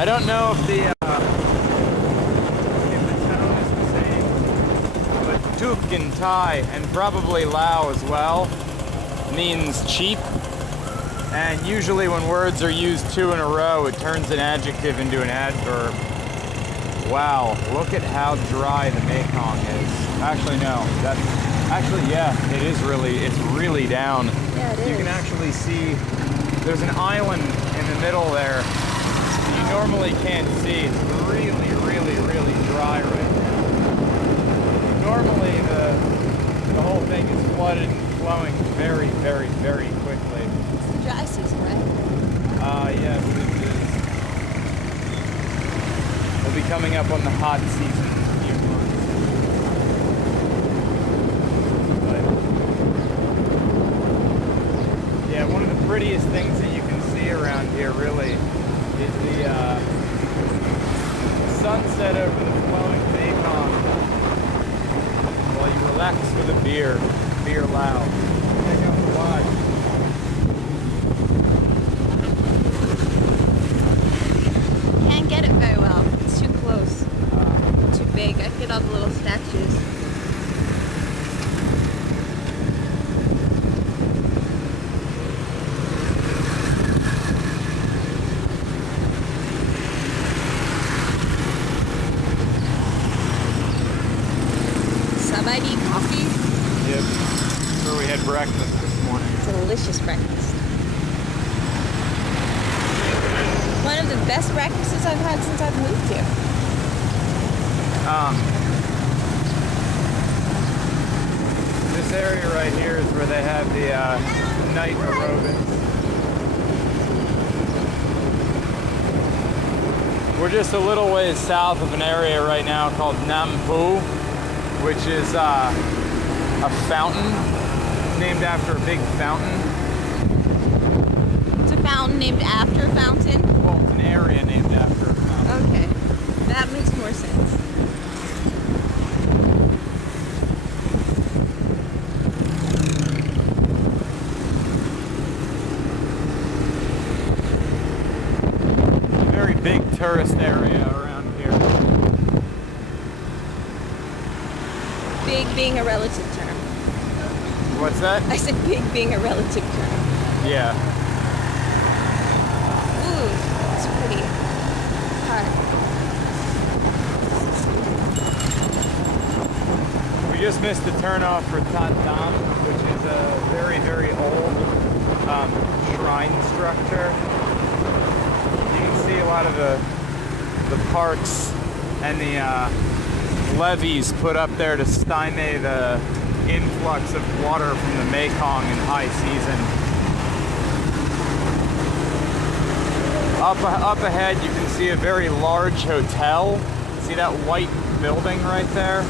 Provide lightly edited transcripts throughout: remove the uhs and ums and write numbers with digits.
I don't know if the tone is the same, but Tuk in Thai, and probably Lao as well, means cheap. And usually when words are used two in a row, it turns an adjective into an adverb. Wow, look at how dry the Mekong is. Actually, no. Yeah, it's really down. Yeah, it is. You can actually see there's an island in the middle there that you normally can't see. It's really, really, really dry right now. Normally the whole thing is flooded and flowing very, very, very quickly. It's the dry season, right? Yeah, but it is. We'll be coming up on the hot season in a few months. But, yeah, one of the prettiest things that you can see around here really is the sunset over the flowing Mekong while you relax with a beer Lao. Check out the lodge. Can't get it very well. It's too close. Too big. I get all the little statues. Somebody coffee? Yep. That's where we had breakfast this morning. Delicious breakfast. One of the best breakfasts I've had since I've moved here. This area right here is where they have the night aerobics. We're just a little ways south of an area right now called Nam Phu, which is a fountain named after a big fountain. It's a fountain named after a fountain? Well, it's an area named after a fountain. Okay. That makes more sense. Very big tourist area around here. Big being a relative term. What's that? I said big being a relative term. Yeah. Ooh, it's pretty. Hot. We just missed the turnoff for Tat Dam, which is a very, very old shrine structure. You can see a lot of the parks and the levees put up there to stymie the influx of water from the Mekong in high season. Up ahead you can see a very large hotel. See that white building right there?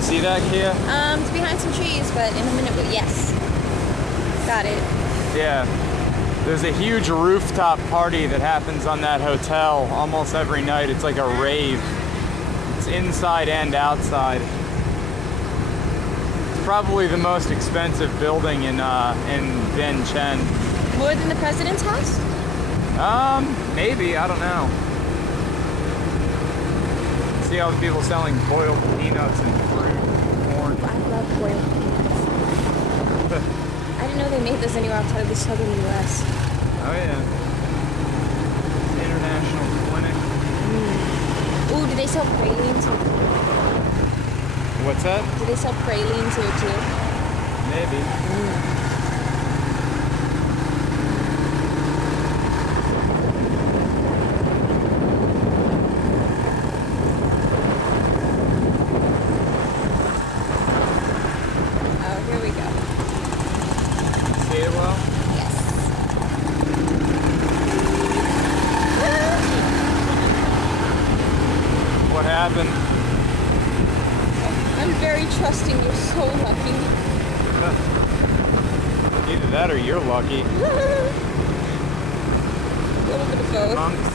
See that, Kia? It's behind some trees, but in a minute, but yes. Got it. Yeah. There's a huge rooftop party that happens on that hotel almost every night. It's like a rave. It's inside and outside. It's probably the most expensive building in Vientiane. More than the president's house? Maybe, I don't know. See all the people selling boiled peanuts and fruit, corn. I love boiled peanuts. I didn't know they made those anywhere outside of the southern U.S. Oh yeah. International Clinic. Ooh, do they sell pralines here too? What's that? Do they sell pralines here too? Maybe. Oh, here we go. See it well? Yes. What happened? I'm very trusting. You're so lucky. Either that or you're lucky. A little bit of both. Monks.